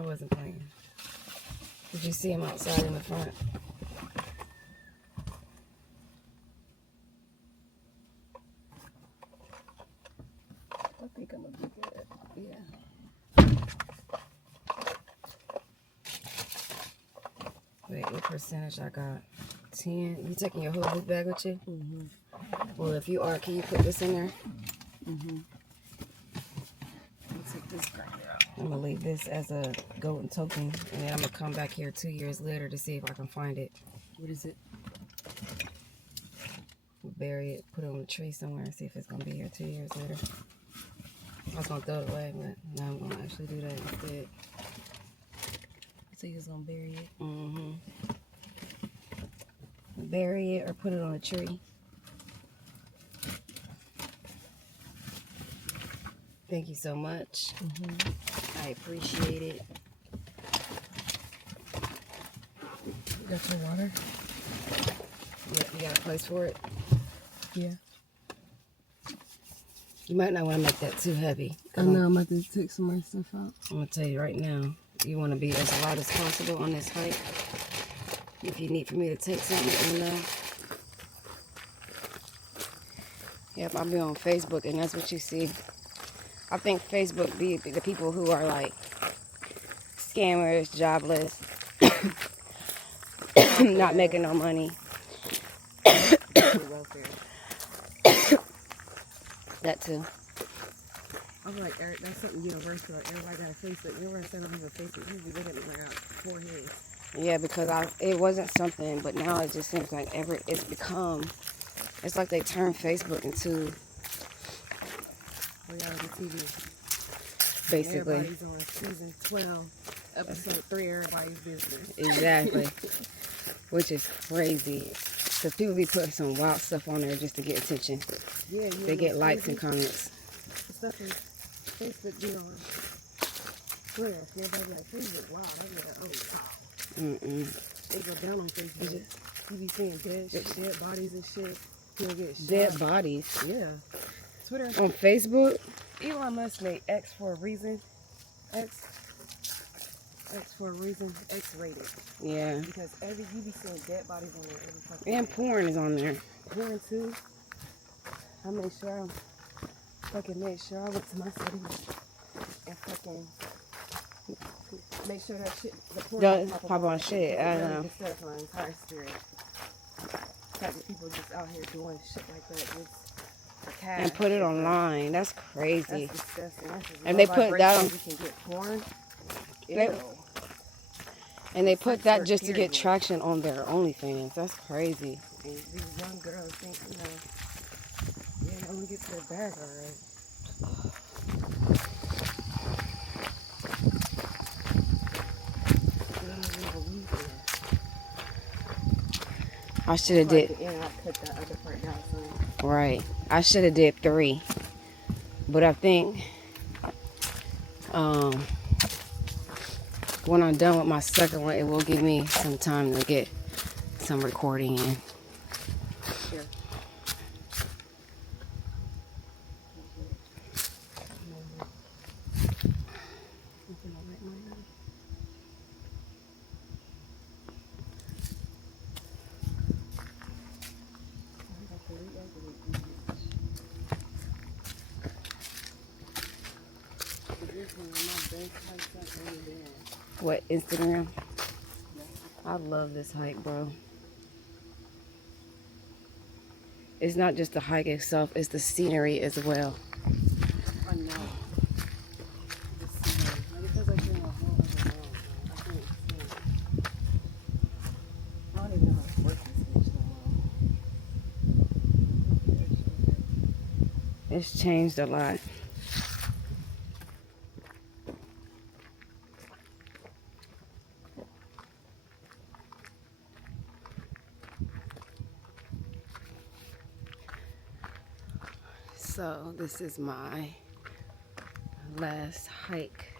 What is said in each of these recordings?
I wasn't playing. Did you see him outside in the front? I think I'm gonna be good. Yeah. Wait, what percentage I got? 10. You taking your whole book bag with you? Mm-hmm. Well, if you are, can you put this in there? Mm-hmm. I'll take this right out. I'm going to leave this as a golden token, and then I'm going to come back here 2 years later to see if I can find it. What is it? Bury it, put it on a tree somewhere, and see if it's going to be here 2 years later. I was going to throw it away, but now I'm going to actually do that instead. So you're just gonna bury it? Mm-hmm. Bury it or put it on a tree. Thank you so much. Mm-hmm. I appreciate it. You got your water? Yeah, you got a place for it? Yeah. You might not want to make that too heavy. I know, I'm about to take some more stuff out. I'm going to tell you right now, you want to be as light as possible on this hike. If you need for me to take something, let me know. Yep, I'll be on Facebook, and that's what you see. I think Facebook be the people who are like scammers, jobless, not making no money. That too. I'm like, Eric, that's something universal. Like, everybody got a Facebook. Everybody said I'm on Facebook. You be looking at me like 4 heads. Yeah, because it wasn't something, but now it just seems like it's become. It's like they turned Facebook into reality TV. Basically. Everybody's on season 12, episode 3, everybody's business. Exactly. Which is crazy. Because people be putting some wild stuff on there just to get attention. Yeah, they get likes and comments. The stuff is Facebook be on Twitter. Everybody be like, Facebook, wow. They be like, oh, wow. They go down on Facebook. You be seeing dead bodies and shit. People get shot. Dead bodies? Yeah. Twitter. On Facebook? Elon Musk made X for a reason. X for a reason. X-rated. Yeah. Because you be seeing dead bodies on there every fucking And day. porn is on there. Porn too. I made sure I went to my settings and fucking make sure that shit, the porn Don't don't pop on shit. I really know. disturbs my entire spirit. The fact that people just out here doing shit like that just for cash. And put it online. That's crazy. That's disgusting. That's just And they low put that on. vibration. You can get porn. And they put that just to get traction on their OnlyFans. That's crazy. And these young girls think, yeah, I'm gonna get to their bag alright. I should have did. I cut that other part down some. Right. I should have did 3. But I think when I'm done with my second one, it will give me some time to get some recording in. Sure. What, Instagram? I love this hike, bro. It's not just the hike itself, it's the scenery as well. I know. The scenery. Because I came a whole other world, I can't explain. I don't even know how to work this bitch no more. It's changed a lot. So this is my last hike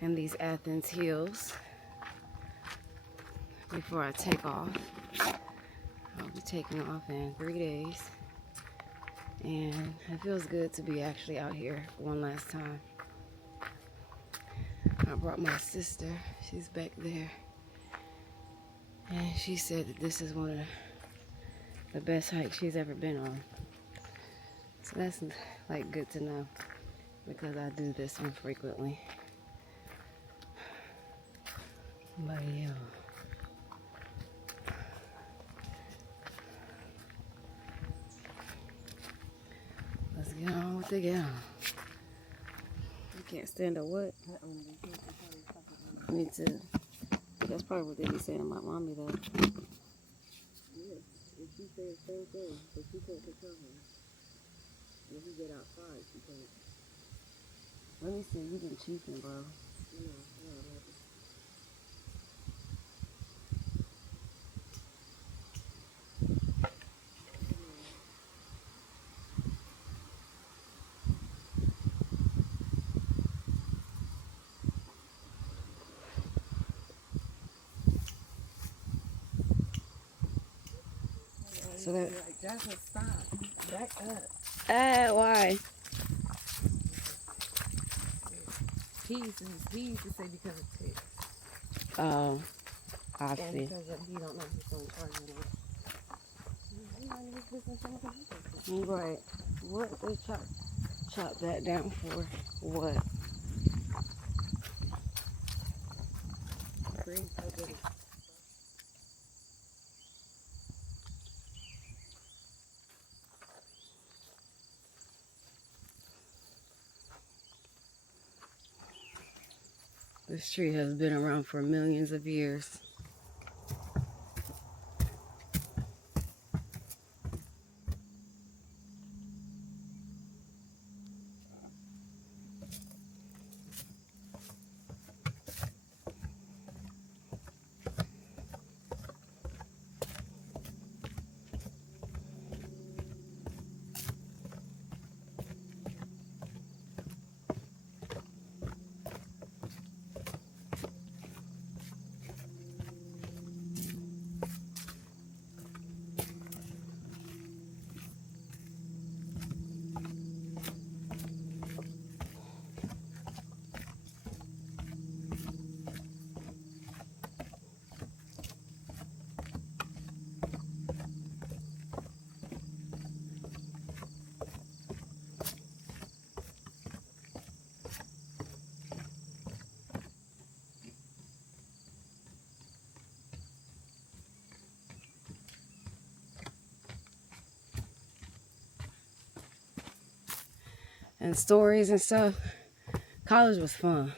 in these Athens hills before I take off. I'll be taking off in 3 days, and it feels good to be actually out here one last time. I brought my sister. She's back there. And she said that this is one of the best hikes she's ever been on. So that's like good to know because I do this one frequently. But yeah. Let's get on with the get on. You can't stand a what? Me too. That's probably what they be saying about mommy though. Yeah, and she said the same thing, but she can't control him. When he get outside, she can't. Let me see, you been cheating, bro. Yeah. So that. Like, Jasmine, stop. Back up. Why? He used to say because of ticks. Oh, I And see. because of, he don't know he's going to charge him. Right. What they chop that down for? What? Green so good. This tree has been around for millions of years. And stories and stuff. College was fun.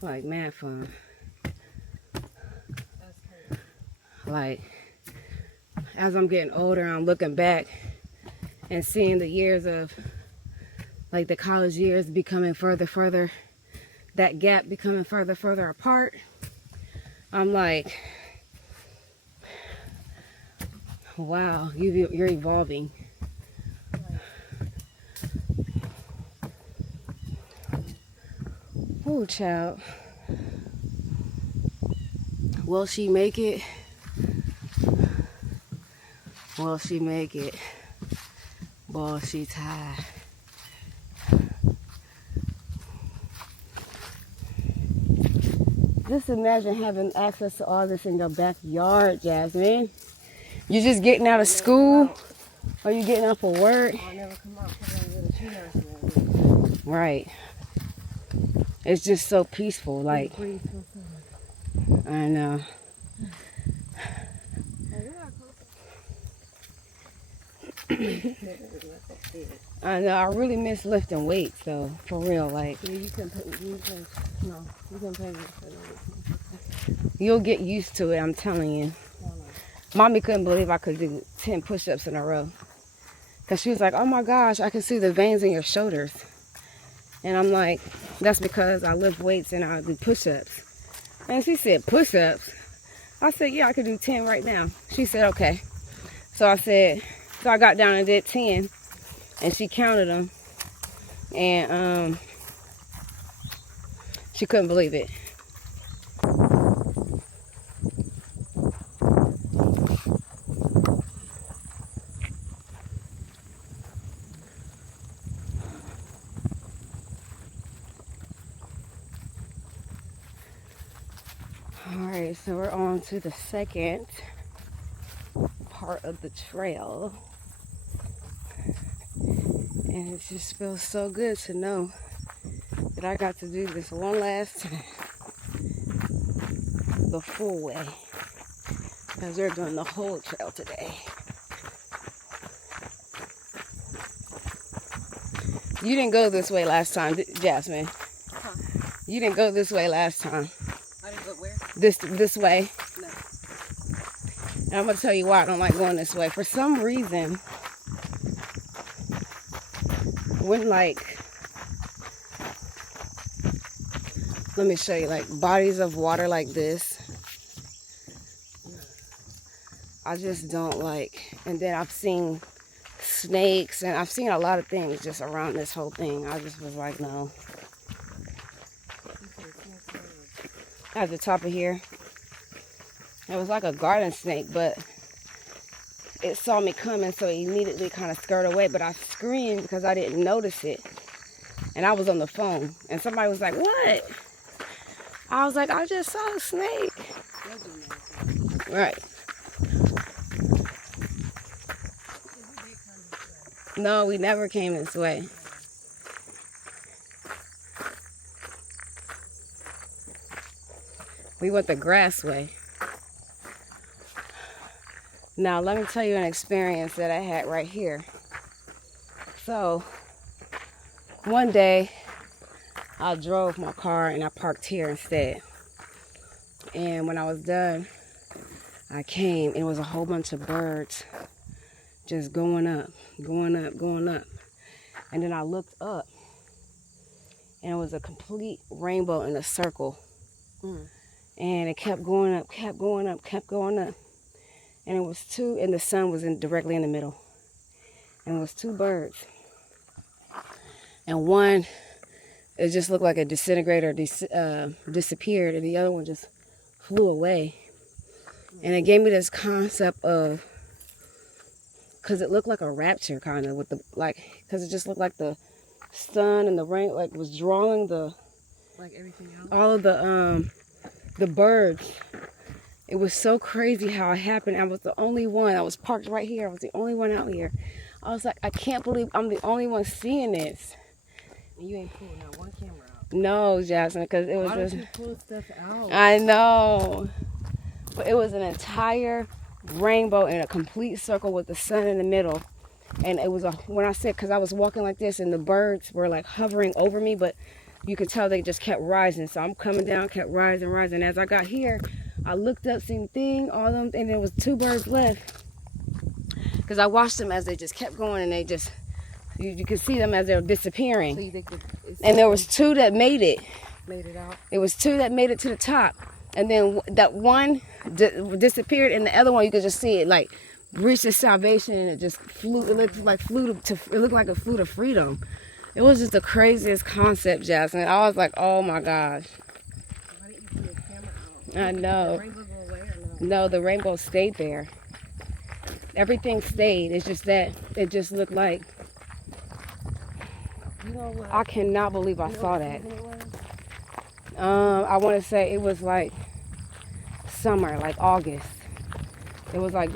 Like mad fun. Like as I'm getting older, I'm looking back and seeing the years of like the college years becoming further, that gap becoming further apart. I'm like, wow, you're evolving. Oh, child. Will she make it? Will she make it? Boy, she tired. Just imagine having access to all this in your backyard, Jasmine. You just getting out of school, or you getting out for work. I'll never come out because I'm going to tree nursery. Right. It's just so peaceful, like. I know. I know. I really miss lifting weights, though. For real, like. Yeah, you can pay me. You'll get used to it. I'm telling you. Mommy couldn't believe I could do 10 push-ups in a row. Because she was like, oh my gosh, I can see the veins in your shoulders. And I'm like, that's because I lift weights and I do push-ups. And she said, push-ups? I said, yeah, I could do 10 right now. She said, okay. So I got down and did 10. And she counted them. And she couldn't believe it. Okay, so we're on to the second part of the trail. And it just feels so good to know that I got to do this one last time. The full way. Because we're doing the whole trail today. You didn't go this way last time, Jasmine. Huh? You didn't go this way last time. I didn't go where? This way. No. And I'm gonna tell you why I don't like going this way. For some reason, when let me show you, like bodies of water like this, I just don't like. And then I've seen snakes and I've seen a lot of things just around this whole thing. I just was like, no. At the top of here, it was like a garden snake, but it saw me coming, so it immediately kind of skirted away. But I screamed because I didn't notice it, and I was on the phone, and somebody was like, what? I was like, I just saw a snake. Right. No, we never came this way. We went the grass way. Now, let me tell you an experience that I had right here. So, one day, I drove my car and I parked here instead. And when I was done, I came and it was a whole bunch of birds just going up, going up, going up. And then I looked up and it was a complete rainbow in a circle. And it kept going up, kept going up, kept going up. And it was two, and the sun was directly in the middle. And it was two birds. And one, it just looked like it disintegrated or disappeared, and the other one just flew away. And it gave me this concept of, because it looked like a rapture kind of, with the, like, because it just looked like the sun and the rain, like, was drawing the, like everything else? all of the birds. It was so crazy how it happened. I was the only one. I was parked right here. I was the only one out here. I was like, I can't believe I'm the only one seeing this. And you ain't pulling out one camera out. No, Jasmine, because it was Why just... don't you pull stuff out? I know. But it was an entire rainbow in a complete circle with the sun in the middle. And it was when I said, because I was walking like this and the birds were like hovering over me, but you could tell they just kept rising. So I'm coming down, kept rising, rising. As I got here, I looked up, same thing, all of them, and there was two birds left. Because I watched them as they just kept going, and they just, you could see them as they were disappearing. So you think and there was two that made it. Made it out? It was two that made it to the top. And then that one disappeared, and the other one, you could just see it, like, reached its salvation, and it just flew. It looked like it flew to freedom. It was just the craziest concept, Jasmine. I was like, oh my gosh. Why didn't you pull the camera out? I know. Did the rainbow go away or no? No, the rainbow stayed there. Everything stayed. It's just that it just looked like, You know what? I cannot believe I saw that. Season it was? I want to say it was like summer, like August. It was like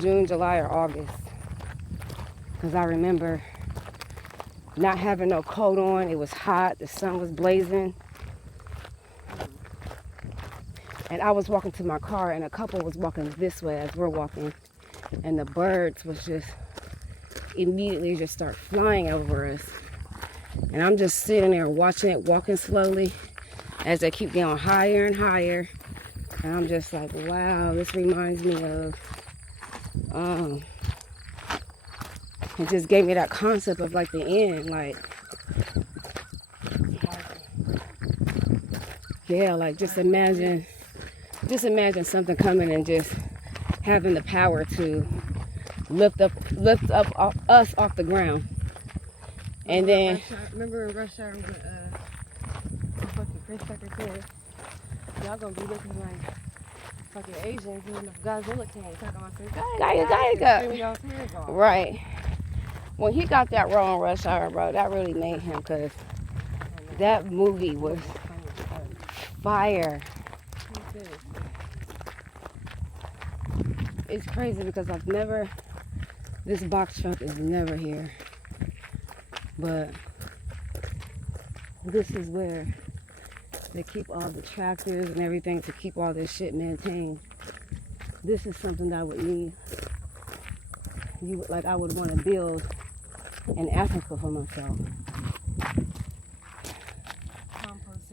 June, July, or August. Because I remember not having no coat on. It was hot. The sun was blazing. And I was walking to my car, and a couple was walking this way as we're walking. And the birds was just immediately just start flying over us. And I'm just sitting there watching it, walking slowly as they keep going higher and higher. And I'm just like, wow, this reminds me of, it just gave me that concept of like the end, like, yeah, like just imagine something coming and just having the power to lift up us off the ground. And then Remember in Rush Hour when fucking Chris Tucker said, y'all gonna be looking like fucking Asians when Godzilla came talking about this Gaia. Right. When he got that role in Rush Hour, bro, that really made him, because that movie was fire. it's crazy because this box truck is never here. But this is where they keep all the tractors and everything to keep all this shit maintained. This is something that I would need. I would want to build in Africa for myself.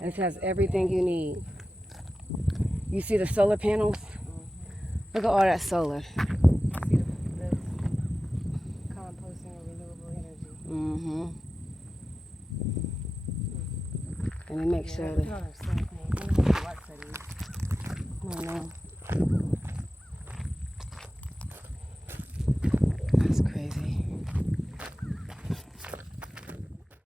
It has everything you need. You see the solar panels? Look at all that solar. See the composting and renewable energy. Mm-hmm. And it makes sure that... I know.